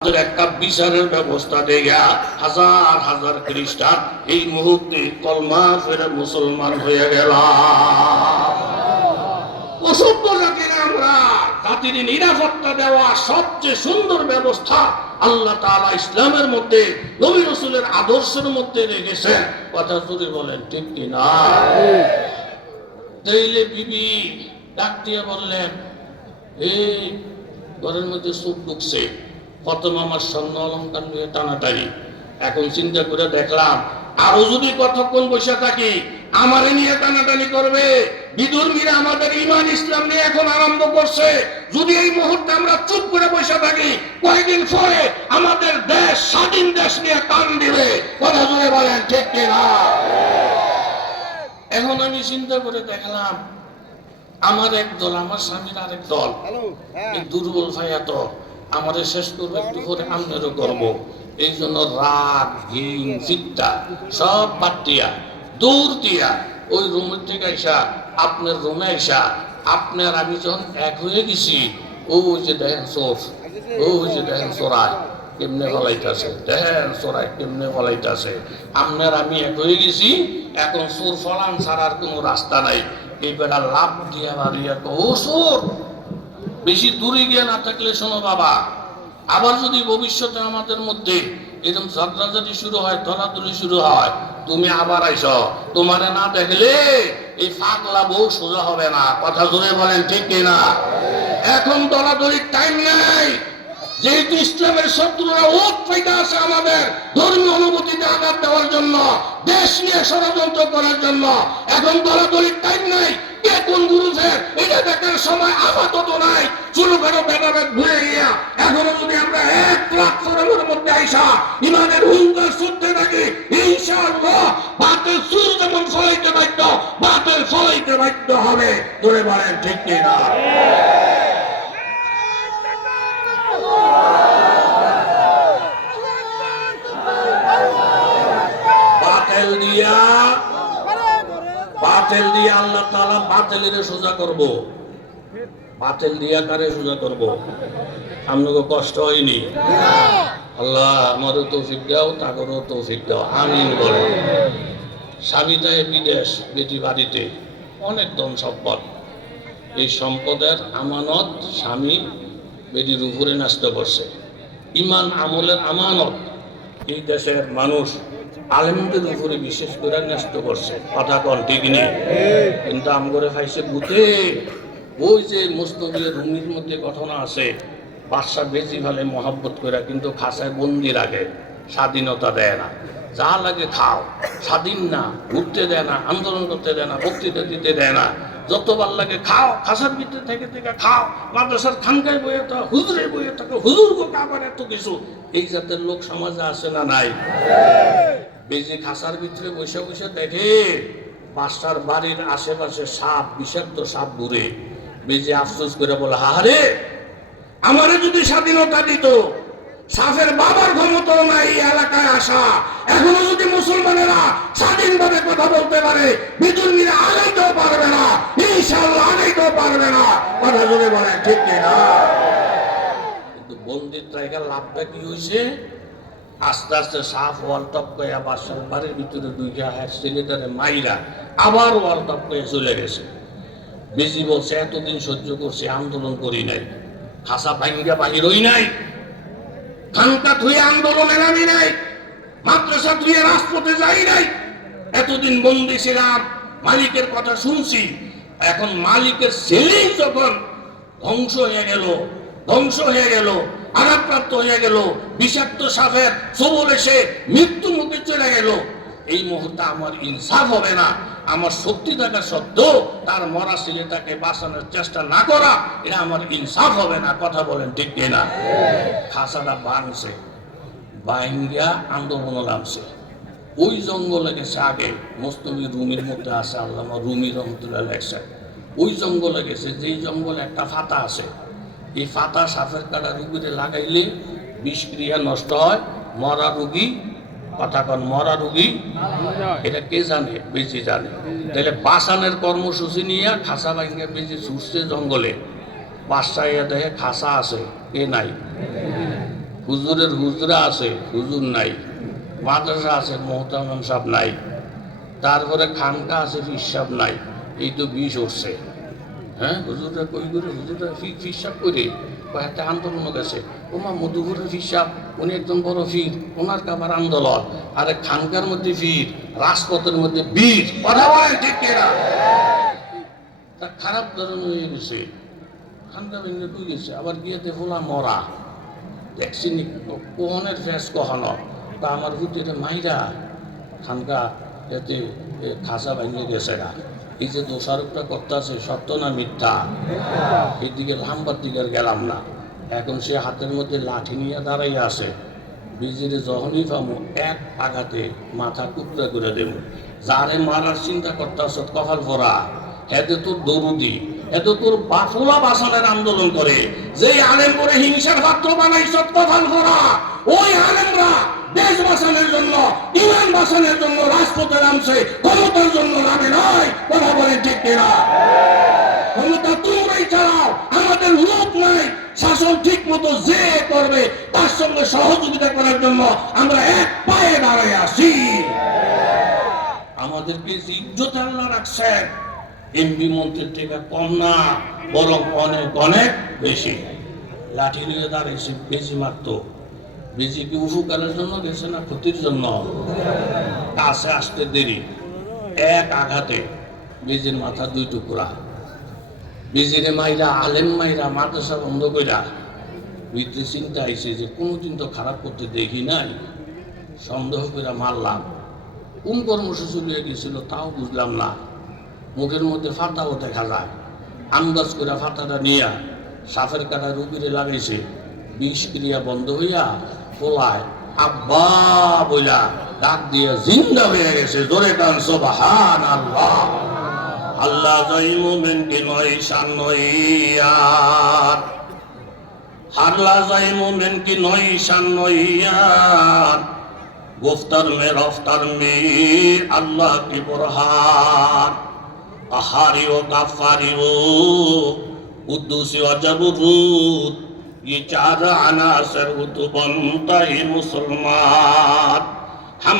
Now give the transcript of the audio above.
একটা বিচারের ব্যবস্থা দেয়া হাজার হাজার খ্রিস্টান এই মুহূর্তে কলমা ফেরে মুসলমান হয়ে গেল। অসভ্য জাতির আমরা জাতির নিরাপত্তা দেওয়া সবচেয়ে সুন্দর ব্যবস্থা আল্লাহ তাআলা ইসলামের মধ্যে নবী রাসূলের আদর্শের মধ্যে রেখেছেন। কথা যদি বলেন ঠিক কি না? তাইলে বিবি ডাক দিয়ে বললেন, এই ঘরের মধ্যে সুখ ঢুকছে, প্রথম আমার স্বর্ণ অলঙ্কার নিয়ে টানাটানি। এখন চিন্তা করে দেখলাম আরো যদি কতক্ষণ বসে থাকি আমারে নিয়ে টানাটানি করবে। বিধর্মীরা আমাদের ঈমান ইসলাম নিয়ে এখন আরম্ভ করছে। যদি এই মুহূর্তে আমরা চুপ করে বসে থাকি কয়েকদিন পরে আমাদের দেশ স্বাধীন দেশ নিয়ে টান দিবে। কথা জুড়ে বলেন ঠিক কিনা? এখন আমি চিন্তা করে দেখলাম আমার এক দল, আমার স্বামীর আরেক দল। এই দুর্বল ভাইয়া তো আমাদের শেষ করবো, একটু করে আমনেরও করবো। এই জন্য রাগ ঘিন চিন্তা সব বাটিয়া দূর দিয়া ওই রুমের থেকে আইসা আপনার রুমে আইসা আপনার আমি যখন এক হয়ে গেছি, ওই যে দেখেন চোর, ওই যে দেখেন চোরাই কেমনে ফলাইতেছে, দেখেন চোরাই কেমনে ফলাইতেছে। আপনার আমি এক হয়ে গেছি, এখন চোর ফলান ছাড়ার কোনো রাস্তা নাই। এই বেটা লাভ দিয়া বাড়িয়া ও চোর। বেশি দূরে গিয়ে না থাকলে শোনো বাবা, আবার যদি ভবিষ্যতে আমাদের মধ্যে এরকম ঝগড়াঝাটি শুরু হয়, দলাদলি শুরু হয়, তুমি আবার আইসো, তোমারে না দেখলে এই ফাঁকলা বউ সোজা হবে না। কথা জোরে বলেন ঠিক কিনা? এখন দলাদলির টাইম নাই। যেহেতু ইসলামের শত্রুরা ওত পাইতে আছে আমাদের ধর্মীয় অনুভূতিতে আঘাত দেওয়ার জন্য, দেশ নিয়ে ষড়যন্ত্র করার জন্য, এখন দলাদলির টাইম নাই। কে কোন গুরুছে এটা দেখার সময় আপাতত নাই। ছোটখাটো ভেদাভেদ ভুলে গিয়া এখনো যদি আমরা 1,00,000 ফোরামের মধ্যে আইসা ইমানের হুঙ্কার ছুটতে থাকি, ইনশাআল্লাহ বাতিল সুর যেমন ফলাইতে বাধ্য, বাতিল ফলাইতে বাধ্য হবে। ধরে বলেন ঠিক কিনা? বাতিল দিয়া আল্লাহ তাআলা বাতিলের সোজা করব। বাতিল দিয়া কারে সোজা করব? আপনাকে কষ্ট হয়নি? আল্লাহ আমারও তৌফিক দাও, তাদেরও তৌফিক দাও, আমিন বলে। স্বামী যায় বিদেশ, বেটি বাড়িতে, অনেক ধন সম্পদ। এই সম্পদের আমানত স্বামী বেটির উপরে নষ্ট করছে। ইমান আমলের আমানত এই দেশের মানুষ আলেমদের উপরে বিশেষ করে নষ্ট করছে। কথা কন ঠিক নেই? কিন্তু আমগরে খাইছে ভূতে। ওই যে মুস্তফির রুমির মধ্যে ঘটনা আছে, বাদশা বেশি ভালো মহব্বত করে কিন্তু খাসায় বন্দি রাখে, স্বাধীনতা দেয় না। যা লাগে খাও, স্বাধীন না, ঘুরতে দেয় না, আন্দোলন করতে দেয় না, বক্তৃতা দিতে দেয় না। যতবার লাগে খাও, খাসার ভিতরে থেকে থেকে খাও, মাদ্রাসার খানকায় বইয়ে থাকো, হুজুরে বইয়ে থাকো, হুজুর গো আবার এত কিছু। এই জাতের লোক সমাজে আছে না নাই? বেজে খাসার ভিতরে বসে বসে দেখে বাসার বাড়ির আশেপাশে সাপ, বিষাক্ত সাপ ঘুরে। বেজে আফসোস করে বলে, হারে আমারে যদি স্বাধীনতা দিত, সাফের বাবার ক্ষমতাও নাই এই এলাকায় আসা। এখনো যদি মুসলমানেরা স্বাধীনভাবে কথা বলতে পারে, বিধর্মীরা আগাইতেও পারবে না, ইনশাআল্লাহ আগাইতেও পারবে না। কথা জুড়ে বলে ঠিক কিনা? কিন্তু বন্দির ট্রাইকার লাভটা কি হয়েছে? আস্তে আস্তে সাফ ওয়াল টপ করে আবার বাড়ির ভিতরে ঢুকে ছেলেটারে মাইরা আবার ওয়াল টপ করে চলে গেছে। বেশি বলছে এতদিন সহ্য করছে, আন্দোলন করি নাই, খাসা ভাঙ্গা বাহির হই নাই, খানকা ধুয়ে আন্দোলনে নামি নাই, মাদ্রাসা ধুয়ে রাজপথে যাই নাই। এতদিন বন্দি ছিলাম, মালিকের কথা শুনছি। এখন মালিকের ছেলেই যখন ধ্বংস হয়ে গেল, ধ্বংস হয়ে গেল, আঘাতপ্রাপ্ত হয়ে গেল, বিষাক্ত সাপের সবল এসে মৃত্যু মুখে চলে গেল, এই মুহূর্তে আমার ইনসাফ হবে না। আমার শক্তি থাকা সত্ত্বেও তার মরা ছেলেটাকে বাঁচানোর চেষ্টা না করা, এটা আমার ইনসাফ হবে না। কথা বলেন ঠিক কিনা? খাসাটা ভাঙছে, ভাঙ্গিয়া আন্দোলন নামছে। ওই জঙ্গলে গেছে, আগে মুস্তফি রুমির মধ্যে আছে, আল্লামা রুমি রহমতুল্লাহ লেখছে। ওই জঙ্গলে গেছে, যেই জঙ্গলে একটা ফাতা আছে, এই ফাতা সাপের কাটা রুগীরে লাগাইলে বিষক্রিয়া নষ্ট হয়, মরা রুগী। কথা কন, মরা রুগী এটা কে জানে? বেশি জানে। তাহলে বাসানের কর্মসূচি নিয়ে খাসা ভাঙ্গে বেশি ছুটছে জঙ্গলে। বাসায় দেখে খাসা আছে, কে নাই? হুজুরের হুজরা আছে, হুজুর নাই। মাদ্রাসা আছে, মোহতারাম সাহেব নাই। তারপরে খানকা আছে, ফির সাহেব নাই। এই তো 20 উঠছে। হ্যাঁ, হুজুররা কই করে, হুজুররা ফিসাব করে একটা আন্দোলন গেছে। ওমা মধুপুরের ফিসাব, উনি একজন বড় ফির, ওনার কাবার আন্দোলন। আরে খানকার মধ্যে ফির, রাজপথের মধ্যে বীর, কথা বলেন ঠিক কিনা? তা খারাপ ধরন হয়ে গেছে, খানকা ভেঙে কই গেছে, আবার গিয়ে দেখলা মরা। দেখছি কোহনের ফেস কহানো, তা আমার হুটিতে মাইরা খানকা এতে খাসা ভেঙে গেছে না। এই যে দোষারোপটা করতে আছে, সত্য না মিথ্যা? এই দিকে লাম্বার দিকে গেলাম না। এখন সে হাতের মধ্যে লাঠি নিয়ে দাঁড়াই আছে। বিজিরে যখনই পাবো এক আঘাতে মাথা টুকরা করে দেব। যারে মারার চিন্তা করতে আস কপাল ভরা, এতে তোর দরুদি, এতে তোর বাফলা বাসানের আন্দোলন করে। যেই আলেম করে হিংসার পাত্র বানাইছ কপাল ভরা, ওই আলেমরা দেশ বাঁচানোর জন্য, ইমান বাঁচানোর জন্য রাজপথে নামছে, ক্ষমতার জন্য নামে নয়। কথা বলে ঠিক কিনা? ক্ষমতা তোমরাই চালাও, আমাদের লোক নাই। শাসন ঠিক মতো যে করবে তার সঙ্গে সহযোগিতা করার জন্য আমরা এক পায়ে দাঁড়ায় আসি। আমাদেরকে ইজ্জত আল্লাহ রাখছেন। এমপি মন্ত্রীর থেকে কম না, বরং অনেক অনেক বেশি। লাঠি নিয়ে দাঁড়িয়েছে, বেশি মারতো। বেশি কি উপকারের জন্য গেছে না ক্ষতির জন্য? কাছে আসতে দেরি, এক আঘাতে বেজির মাথা 2 টুকরা। বেজিরে মাইরা, আলেম মাইরা, মাদ্রাসা বন্ধ কইরা। ভিতরে চিন্তা আইছে যে কোনোদিন তো খারাপ করতে দেখি নাই, সন্দেহ করে মারলাম। কোন কর্মসূচি লিয়ে গেছিল তাও বুঝলাম না। মুখের মধ্যে ফাতাও দেখা যায়। আন্দাজ করে ফাতাটা নিয়া সাফের কাটা রুগীরে লাগাইছে। বিষক্রিয়া বন্ধ হইয়া পোলায় আব্বা বইলা ডাক দিয়ে জিন্দা হয়ে গেছে। জোরে কান সুবহানাল্লাহ। আল্লাহ যাই মোমেন কি নয় শান্নইয়ার, আল্লাহ যাই মোমেন কি নয় শান্নইয়ার, গুফতার মে রফতার মে আল্লাহ কি বুরহান, আহারি ও গাফারি ও কুদ্দুসি ও জাবরুত, ये 4 अनासर तो बनता है मुसलमान। हम